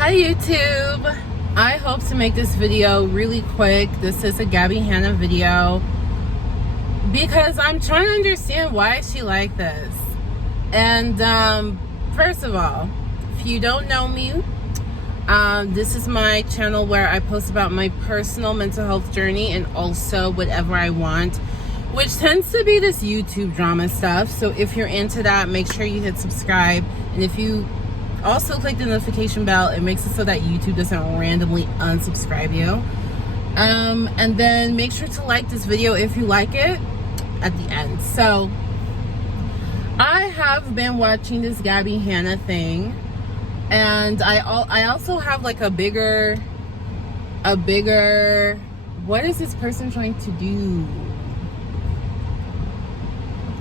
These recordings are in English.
Hi YouTube. I hope to make this video really quick. This is a Gabbie Hanna video because I'm trying to understand why she like this. And first of all, if you don't know me, this is my channel where I post about my personal mental health journey and also whatever I want, which tends to be this YouTube drama stuff. So if you're into that, make sure you hit subscribe. And if you also click the notification bell, it makes it so that YouTube doesn't randomly unsubscribe you. And then make sure to like this video if you like it at the end. So I have been watching this Gabbie Hanna thing, and I also have like a bigger what is this person trying to do?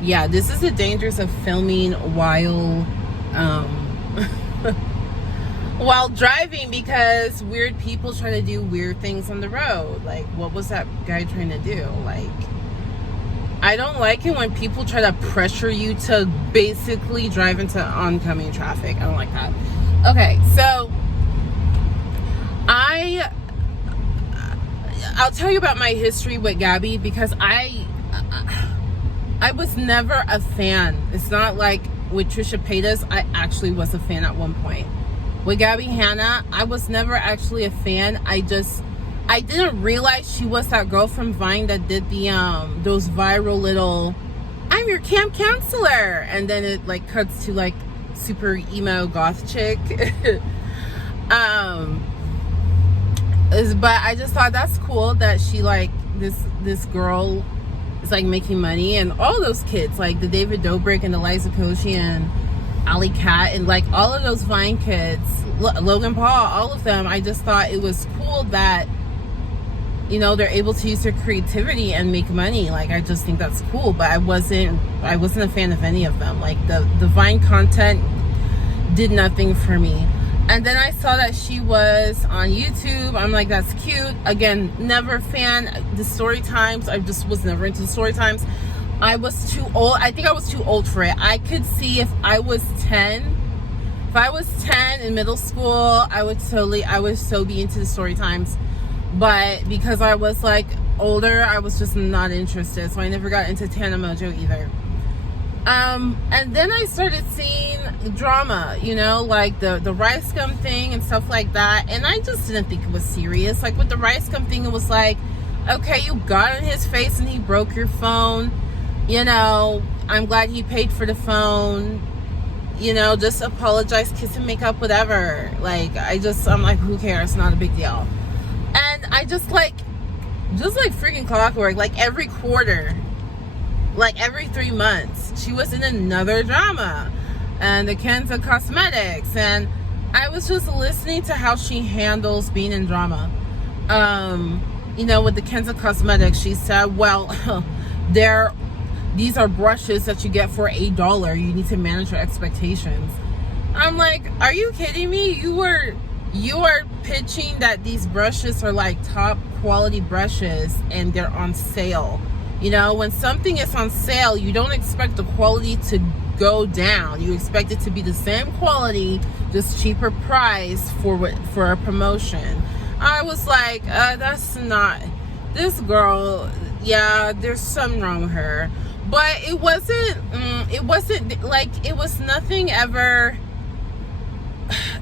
Yeah, this is the dangers of filming while while driving, because weird people try to do weird things on the road. Like, what was that guy trying to do? Like, I don't like it when people try to pressure you to basically drive into oncoming traffic. I don't like that. Okay, so I'll tell you about my history with Gabbie, because I was never a fan. It's not like with Trisha Paytas, I actually was a fan at one point. With Gabbie Hanna, I was never actually a fan. I didn't realize she was that girl from Vine that did the those viral little "I'm your camp counselor," and then it like cuts to like super emo goth chick. But I just thought that's cool that she like this girl is like making money, and all those kids, like the David Dobrik and Eliza Koshy and Ali Cat and like all of those Vine kids, Logan Paul, all of them. I just thought it was cool that, you know, they're able to use their creativity and make money. Like, I just think that's cool. But I wasn't a fan of any of them. Like the Vine content did nothing for me. And then I saw that she was on YouTube. I'm like, that's cute. Again, never a fan. The story times, I just was never into the story times. I was too old. I think I was too old for it. I could see if I was 10. If I was 10 in middle school, I would so be into the story times. But because I was like older, I was just not interested. So I never got into Tana Mojo either. And then I started seeing drama, you know, like the rice gum thing and stuff like that. And I just didn't think it was serious. Like with the rice gum thing, it was like, okay, you got in his face and he broke your phone. You know, I'm glad he paid for the phone. You know, just apologize, kiss and make up, whatever. Like, I'm like, who cares? Not a big deal. And I just like freaking clockwork, like every quarter, like every 3 months, she was in another drama. And the Kenza Cosmetics, and I was just listening to how she handles being in drama. You know, with the Kenza Cosmetics, she said, well, these are brushes that you get for $1. You need to manage your expectations. I'm like, are you kidding me? You are pitching that these brushes are like top quality brushes and they're on sale. You know, when something is on sale, you don't expect the quality to go down. You expect it to be the same quality, just cheaper price for a promotion. I was like, that's not this girl. Yeah, there's something wrong with her. But it wasn't like, it was nothing ever,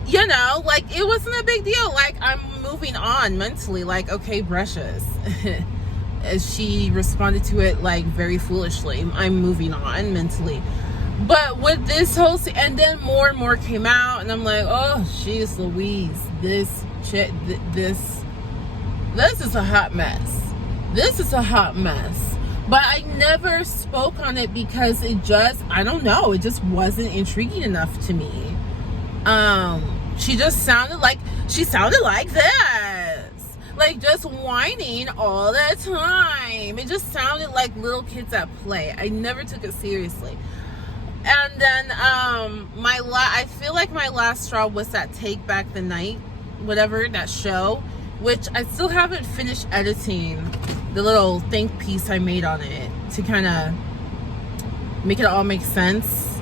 you know, like it wasn't a big deal. Like, I'm moving on mentally, like, okay, brushes. She responded to it like very foolishly. I'm moving on mentally. But with this whole and then more and more came out, and I'm like, oh, jeez Louise, this chick, this is a hot mess. This is a hot mess. But I never spoke on it because it just, I don't know, it just wasn't intriguing enough to me. She just sounded like this. Like, just whining all the time. It just sounded like little kids at play. I never took it seriously. And then I feel like my last straw was that Take Back the Night, whatever, that show, which I still haven't finished editing the little think piece I made on it to kind of make it all make sense.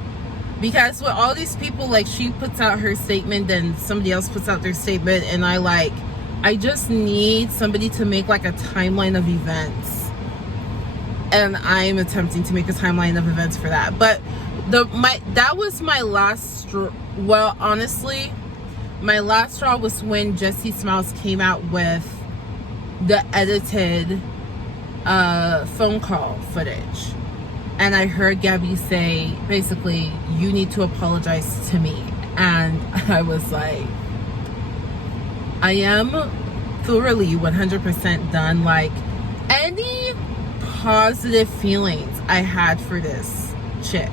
Because with all these people, like, she puts out her statement, then somebody else puts out their statement, and I just need somebody to make like a timeline of events, and I'm attempting to make a timeline of events for that. But that was my last straw. Well, honestly, my last straw was when Jessie Smiles came out with the edited phone call footage, and I heard Gabbie say, basically, you need to apologize to me. And I was like, I am thoroughly 100% done. Like, any positive feelings I had for this chick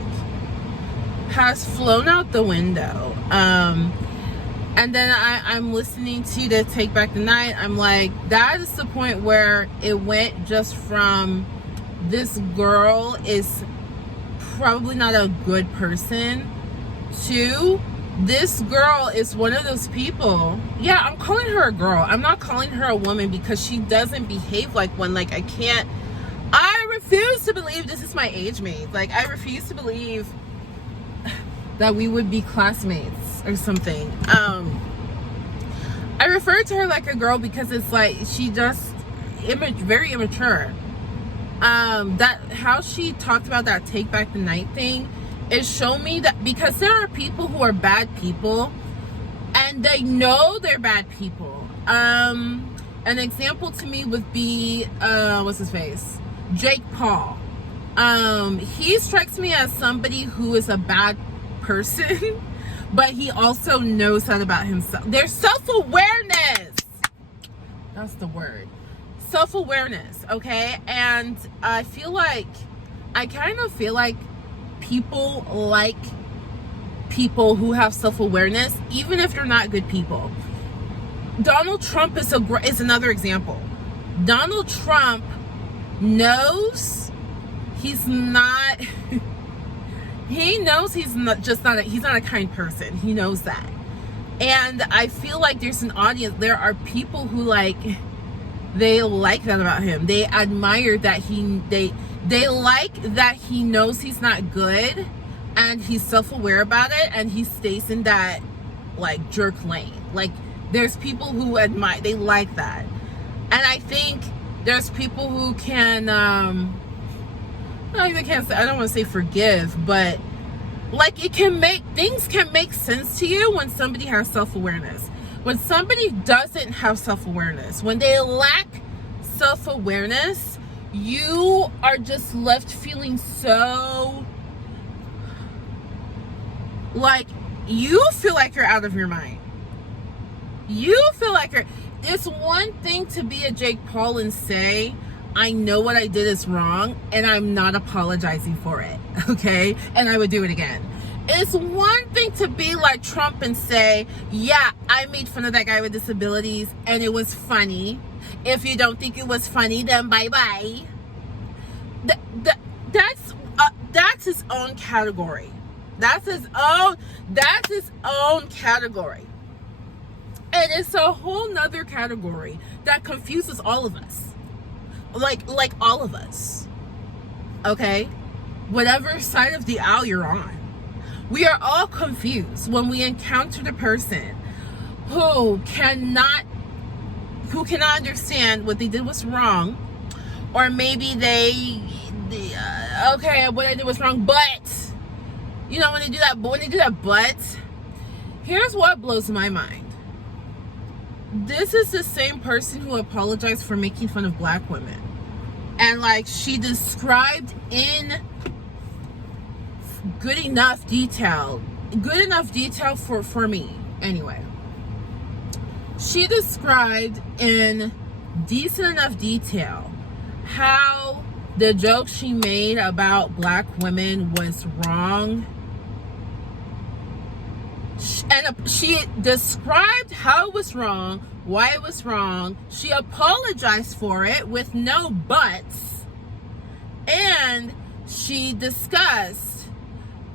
has flown out the window. And then I'm listening to the Take Back the Night. I'm like, that is the point where it went just from, this girl is probably not a good person, to, this girl is one of those people. Yeah, I'm calling her a girl. I'm not calling her a woman because she doesn't behave like one. Like, I refuse to believe this is my age mate. Like, I refuse to believe that we would be classmates or something. I refer to her like a girl because it's like, she just very immature. That how she talked about that Take Back the Night thing, it showed me that, because there are people who are bad people and they know they're bad people. An example to me would be what's his face, Jake Paul. He strikes me as somebody who is a bad person, but he also knows that about himself. There's self-awareness. That's the word. Self-awareness, okay? And I kind of feel like people like people who have self-awareness, even if they're not good people. Donald Trump is another example. Donald Trump knows he's not he knows he's not a kind person. He knows that. And I feel like there's an audience, there are people who they like that about him. They admire that they like that he knows he's not good and he's self-aware about it, and he stays in that like jerk lane. Like, there's people who admire, they like that. And I think there's people who can I don't want to say forgive, but like, things can make sense to you when somebody has self-awareness. When somebody doesn't have self-awareness, when they lack self-awareness, you are just left feeling so, like, you feel like you're out of your mind. You feel like it's one thing to be a Jake Paul and say, I know what I did is wrong and I'm not apologizing for it, okay? And I would do it again. It's one thing to be like Trump and say, yeah, I made fun of that guy with disabilities and it was funny. If you don't think it was funny, then bye-bye. That's his own category. That's his own category. And it's a whole nother category that confuses all of us. Like all of us. Okay? Whatever side of the aisle you're on. We are all confused when we encounter the person who cannot understand what they did was wrong, or maybe okay, what I did was wrong, but when they do that, but here's what blows my mind. This is the same person who apologized for making fun of black women, and she described in good enough detail for me anyway. She described in decent enough detail how the joke she made about black women was wrong. And she described how it was wrong, why it was wrong. She apologized for it with no buts. And she discussed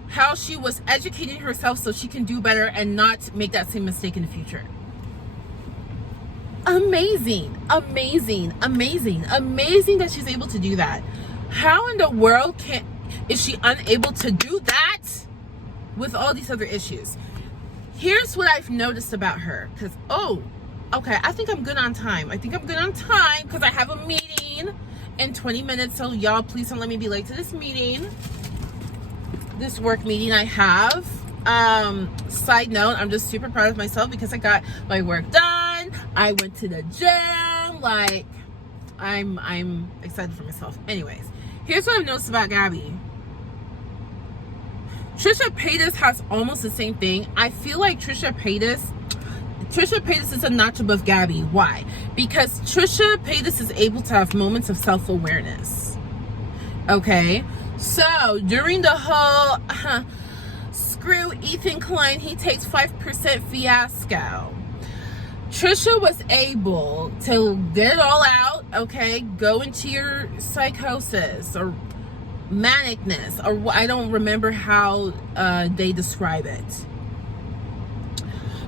how she was educating herself so she can do better and not make that same mistake in the future. Amazing that she's able to do that. How in the world is she unable to do that with all these other issues. Here's what I've noticed about her. Because, okay, I think I'm good on time. Because I have a meeting in 20 minutes. So y'all, please don't let me be late to this meeting. This work meeting I have. Side note, I'm just super proud of myself because I got my work done. I went to the gym. Like, I'm excited for myself. Anyways, here's what I've noticed about Gabbie. Trisha Paytas has almost the same thing. I feel like Trisha Paytas is a notch above Gabbie. Why? Because Trisha Paytas is able to have moments of self-awareness. Okay? So, during the whole screw Ethan Klein, he takes 5% fiasco, Trisha was able to get it all out, okay? Go into your psychosis or manicness, or I don't remember how they describe it.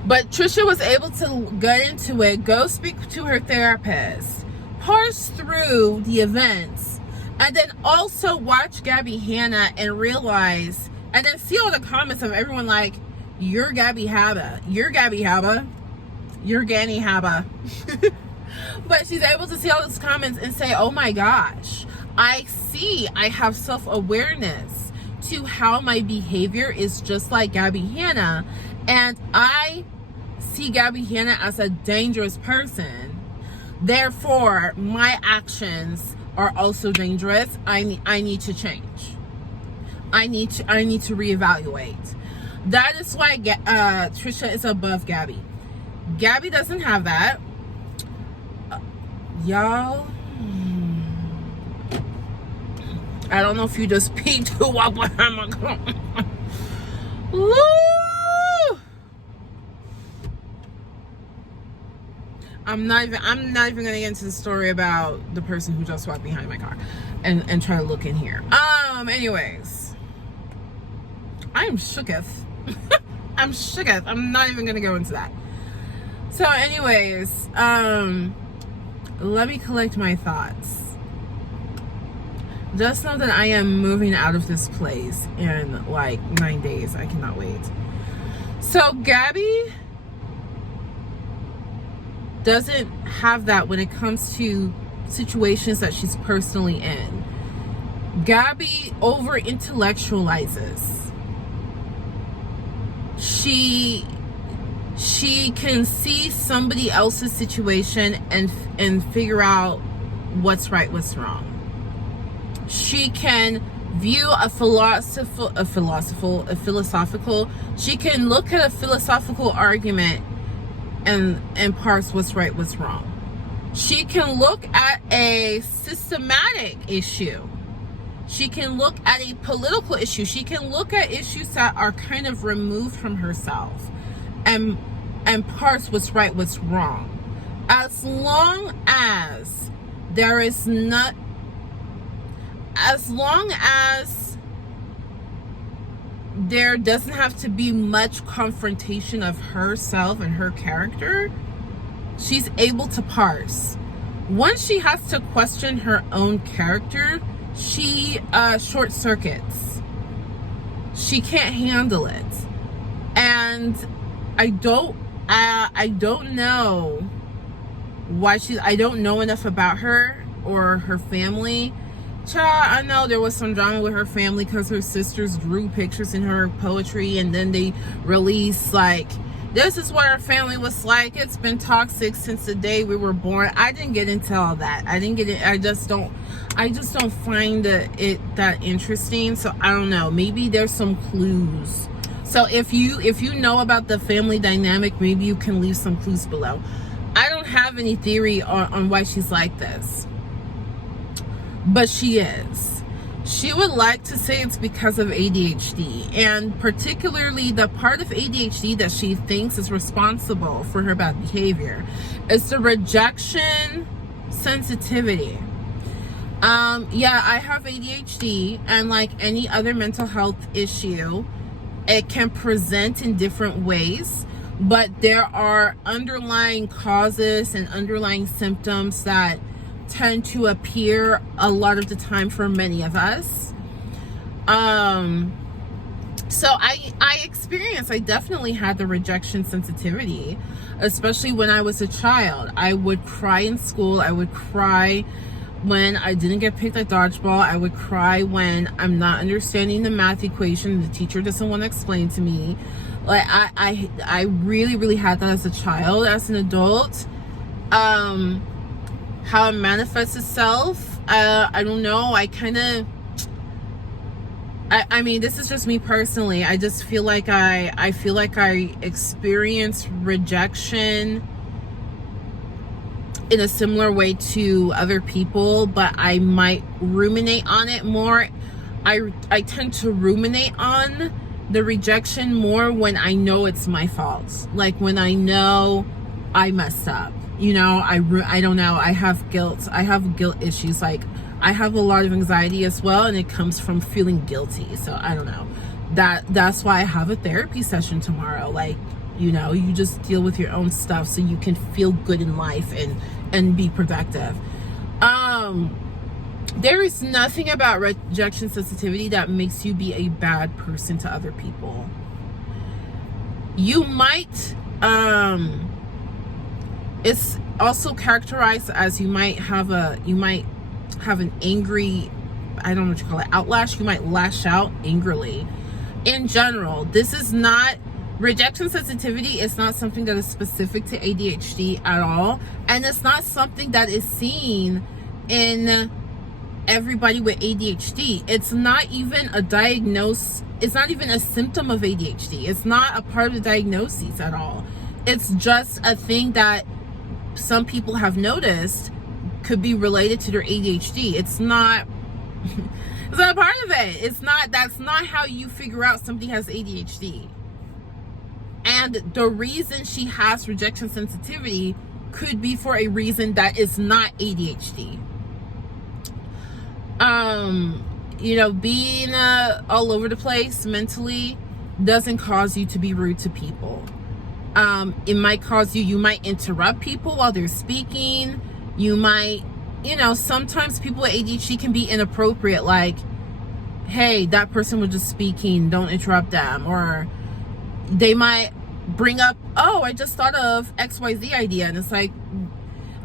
But Trisha was able to get into it, go speak to her therapist, parse through the events, and then also watch Hanna and realize, and then see all the comments of everyone like, you're Gabbie Habba, you're Gabbie Habba, you're Ganny Habba. But she's able to see all those comments and say, oh my gosh, I have self-awareness to how my behavior is just like Hanna, and I see Hanna as a dangerous person. Therefore, my actions are also dangerous. I need to change. I need to reevaluate. That is why Trisha is above Gabbie. Gabbie doesn't have that. Y'all, I don't know if you just peeked who I'm going. Woo! I'm not even gonna get into the story about the person who just walked behind my car and try to look in here. Anyways, I am shooketh. I'm shooketh. I'm not even gonna go into that. So anyways, let me collect my thoughts. Just know that I am moving out of this place in like 9 days. I cannot wait. So Gabbie doesn't have that when it comes to situations that she's personally in. Gabbie over intellectualizes. She can see somebody else's situation and figure out what's right, what's wrong. She can view she can look at a philosophical argument and parse what's right, what's wrong. She can look at a systematic issue. She can look at a political issue. She can look at issues that are kind of removed from herself and parse what's right, what's wrong. As long as there doesn't have to be much confrontation of herself and her character, she's able to parse. Once she has to question her own character, she short circuits. She can't handle it. And I don't know why I don't know enough about her or her family. I know there was some drama with her family because her sisters drew pictures in her poetry, and then they released like, this is what our family was like. It's been toxic since the day we were born. I didn't get into all that. I just don't find it that interesting. So I don't know. Maybe there's some clues. So if you know about the family dynamic, maybe you can leave some clues below. I don't have any theory on why she's like this, but she is. She would like to say it's because of ADHD, and particularly the part of ADHD that she thinks is responsible for her bad behavior is the rejection sensitivity. Yeah, I have ADHD, and like any other mental health issue, it can present in different ways, but there are underlying causes and underlying symptoms that tend to appear a lot of the time for many of us. So I definitely had the rejection sensitivity, especially when I was a child. I would cry in school. I would cry when I didn't get picked at dodgeball. I would cry when I'm not understanding the math equation. The teacher doesn't want to explain to me. Like I really, really had that as a child. As an adult, how it manifests itself, I don't know. I mean, this is just me personally. I just feel like I feel like I experienced rejection in a similar way to other people, but I might ruminate on it more. I tend to ruminate on the rejection more when I know it's my fault. Like when I know I messed up. You know, I don't know. I have guilt. I have guilt issues. Like I have a lot of anxiety as well, and it comes from feeling guilty. So I don't know. That's why I have a therapy session tomorrow. Like, you know, you just deal with your own stuff so you can feel good in life and be productive. There is nothing about rejection sensitivity that makes you be a bad person to other people. You might it's also characterized as you might have an angry, I don't know what you call it, outlash. You might lash out angrily. In general, this is not, rejection sensitivity is not something that is specific to ADHD at all. And it's not something that is seen in everybody with ADHD. It's not even a diagnosis. It's not even a symptom of ADHD. It's not a part of the diagnosis at all. It's just a thing that some people have noticed could be related to their ADHD. It's not a part of it. That's not how you figure out somebody has ADHD. And the reason she has rejection sensitivity could be for a reason that is not ADHD. You know, being all over the place mentally doesn't cause you to be rude to people. It might cause you might interrupt people while they're speaking. You might, you know, sometimes people with ADHD can be inappropriate, like, hey, that person was just speaking, don't interrupt them. Or they might bring up, oh, I just thought of XYZ idea. And it's like,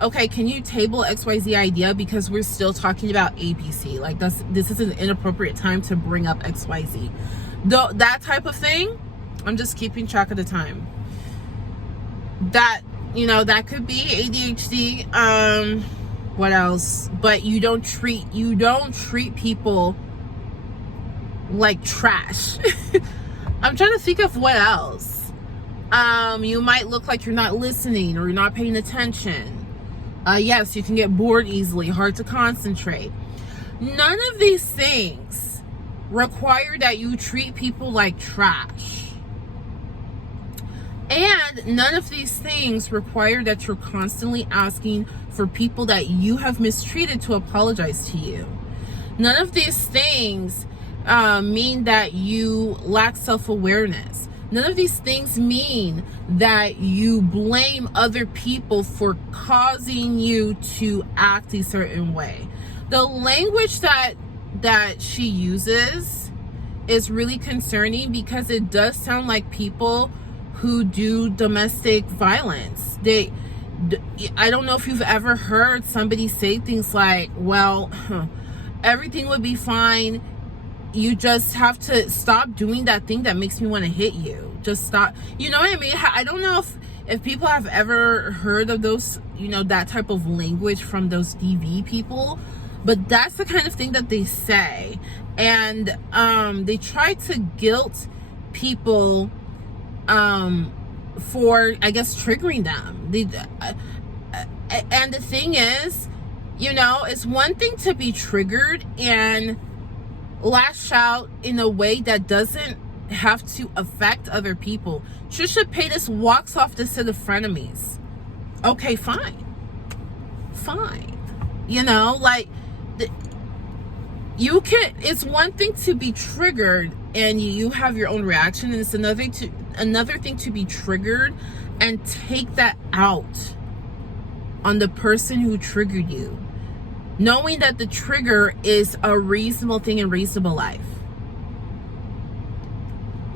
okay, can you table XYZ idea because we're still talking about ABC? Like, this is an inappropriate time to bring up XYZ. That type of thing, I'm just keeping track of the time. That, you know, that could be ADHD. What else? But you don't treat people like trash. I'm trying to think of what else. You might look like you're not listening or you're not paying attention. Yes, you can get bored easily, hard to concentrate. None of these things require that you treat people like trash. And none of these things require that you're constantly asking for people that you have mistreated to apologize to you. None of these things mean that you lack self-awareness. None of these things mean that you blame other people for causing you to act a certain way. The language that she uses is really concerning because it does sound like people who do domestic violence. I don't know if you've ever heard somebody say things like, well, everything would be fine. You just have to stop doing that thing that makes me want to hit you. Just stop. You know what I mean? I don't know if people have ever heard of those, you know, that type of language from those DV people, but that's the kind of thing that they say. And they try to guilt people for, I guess, triggering them. And the thing is, you know, it's one thing to be triggered and lash out in a way that doesn't have to affect other people. Trisha Paytas walks off the set of Frenemies. Okay, fine. You know, like, it's one thing to be triggered and you have your own reaction, and it's another thing to be triggered and take that out on the person who triggered you, knowing that the trigger is a reasonable thing in reasonable life.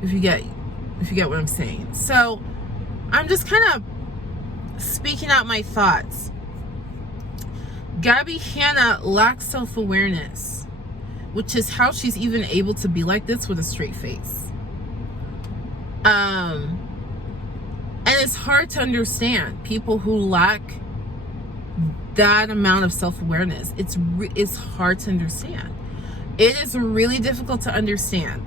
if you get what I'm saying. So I'm just kind of speaking out my thoughts. Gabbie Hanna lacks self-awareness, which is how she's even able to be like this with a straight face. And it's hard to understand people who lack that amount of self-awareness. It's hard to understand. It is really difficult to understand.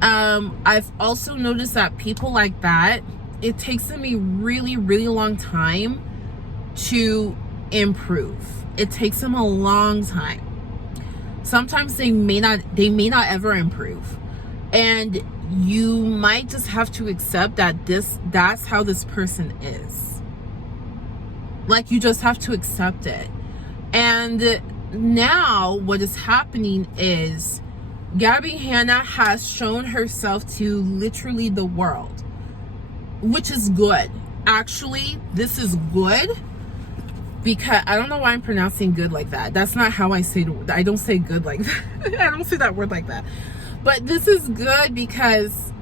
I've also noticed that people like that, it takes them a really, really long time to improve. It takes them a long time. Sometimes they may not ever improve. And you might just have to accept that that's how this person is. Like, you just have to accept it. And now what is happening is Gabbie Hanna has shown herself to literally the world, which is good. Actually, this is good, because I don't know why I'm pronouncing good like that. That's not how I say it. I don't say good like that. I don't say that word like that. But this is good because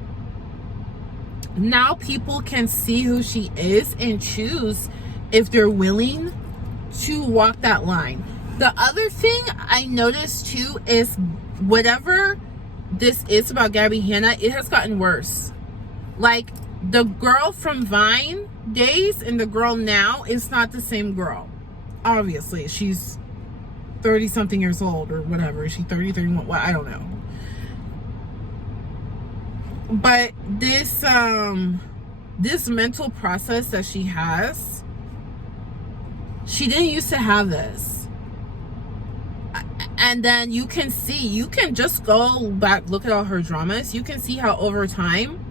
now people can see who she is and choose if they're willing to walk that line. The other thing I noticed too is whatever this is about Gabbie Hanna, it has gotten worse. Like, the girl from Vine days and the girl now is not the same girl. Obviously, she's 30 something years old or whatever. Is she 30, 31? Well, I don't know. But this mental process that she has, she didn't used to have this. And then you can just go back, look at all her dramas. You can see how over time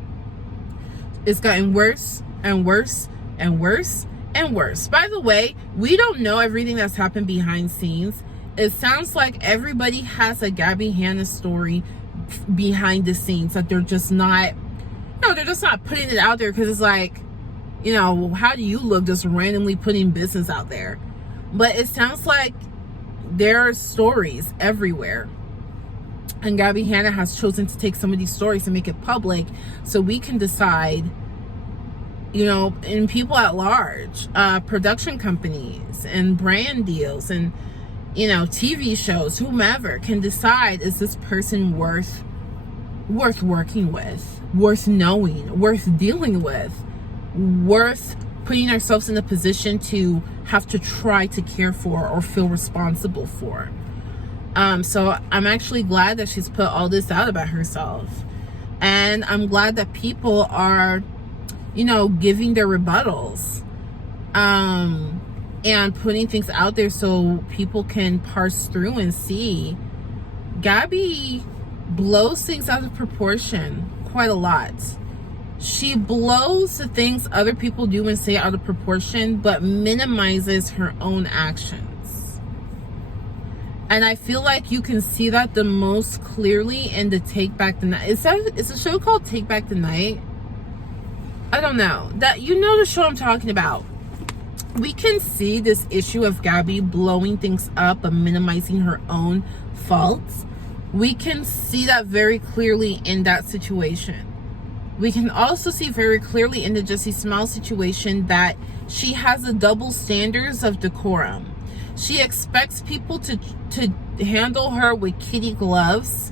it's gotten worse and worse and worse and worse. By the way, we don't know everything that's happened behind scenes. It sounds like everybody has a Gabbie Hanna story behind the scenes that they're just not, they're just not putting it out there because it's like, how do you look just randomly putting business out there? But it sounds like there are stories everywhere, and Gabbie Hanna has chosen to take some of these stories and make it public so we can decide, and people at large, production companies and brand deals and TV shows, whomever, can decide, is this person worth working with, worth knowing, worth dealing with, worth putting ourselves in a position to have to try to care for or feel responsible for. So I'm actually glad that she's put all this out about herself, and I'm glad that people are giving their rebuttals and putting things out there so people can parse through and see. Gabbie blows things out of proportion quite a lot. She blows the things other people do and say out of proportion, but minimizes her own actions. And I feel like you can see that the most clearly in the Take Back the Night. Is a show called Take Back the Night? I don't know. That, the show I'm talking about. We can see this issue of Gabbie blowing things up and minimizing her own faults. We can see that very clearly in that situation. We can also see very clearly in the Jussie Smollett situation that she has a double standards of decorum. She expects people to handle her with kitty gloves,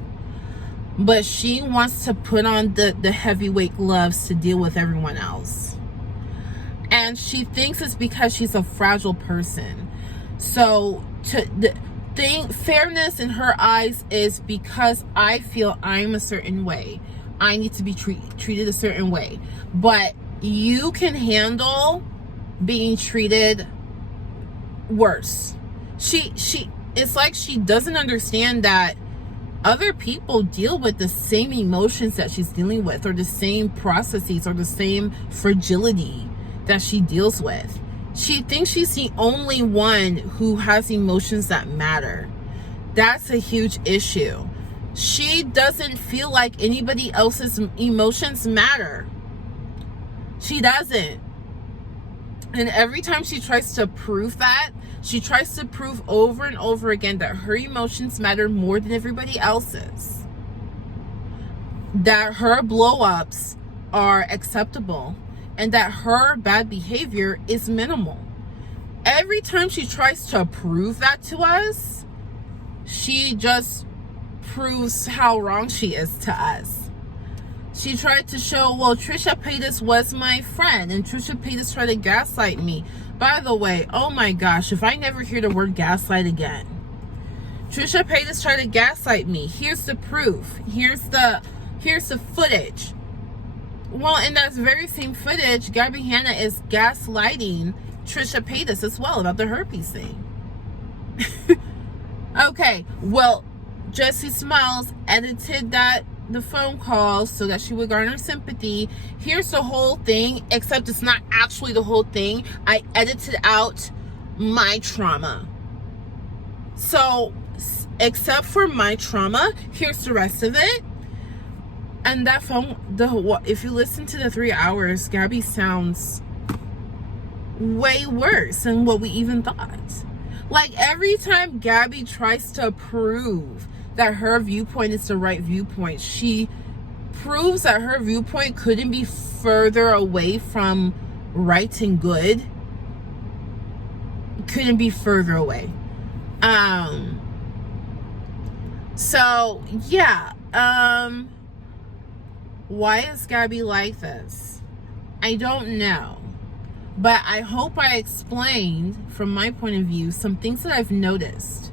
but she wants to put on the heavyweight gloves to deal with everyone else. And she thinks it's because she's a fragile person. So fairness in her eyes is because I feel I'm a certain way, I need to be treated a certain way. But you can handle being treated worse. It's like she doesn't understand that other people deal with the same emotions that she's dealing with, or the same processes, or the same fragility that she deals with. She thinks she's the only one who has emotions that matter. That's a huge issue. She doesn't feel like anybody else's emotions matter. She doesn't. And every time she tries to prove that, she tries to prove over and over again that her emotions matter more than everybody else's. that her blow-ups are acceptable and that her bad behavior is minimal. Every time she tries to prove that to us, she just proves how wrong she is to us. She tried to show, well, Trisha Paytas was my friend, and Trisha Paytas tried to gaslight me. By the way, oh my gosh, if I never hear the word gaslight again. Trisha Paytas tried to gaslight me. Here's the proof. Here's the footage. Well, in that very same footage, Gabbie Hanna is gaslighting Trisha Paytas as well about the herpes thing. Okay, well, Jessie Smiles edited the phone call so that she would garner sympathy. Here's the whole thing, except it's not actually the whole thing. I edited out my trauma. So, except for my trauma, here's the rest of it. And that phone, if you listen to the 3 hours, Gabbie sounds way worse than what we even thought. Like, every time Gabbie tries to prove that her viewpoint is the right viewpoint, she proves that her viewpoint couldn't be further away from right and good. Couldn't be further away. So yeah, why is Gabbie like this? I don't know, but I hope I explained from my point of view some things that I've noticed.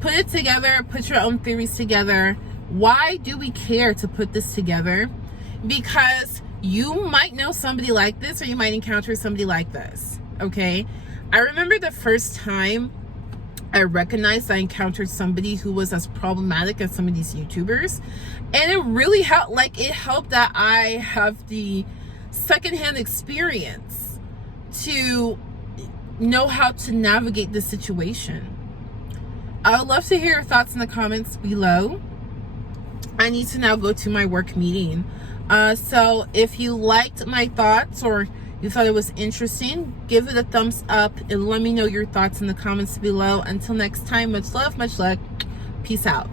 Put it together, put your own theories together. Why do we care to put this together? Because you might know somebody like this, or you might encounter somebody like this. Okay, I remember the first time I recognized I encountered somebody who was as problematic as some of these YouTubers, and it really helped. Like, it helped that I have the secondhand experience to know how to navigate the situation. I would love to hear your thoughts in the comments below. I need to now go to my work meeting. So if you liked my thoughts, or you thought it was interesting, give it a thumbs up and let me know your thoughts in the comments below. Until next time, much love, much luck. Peace out.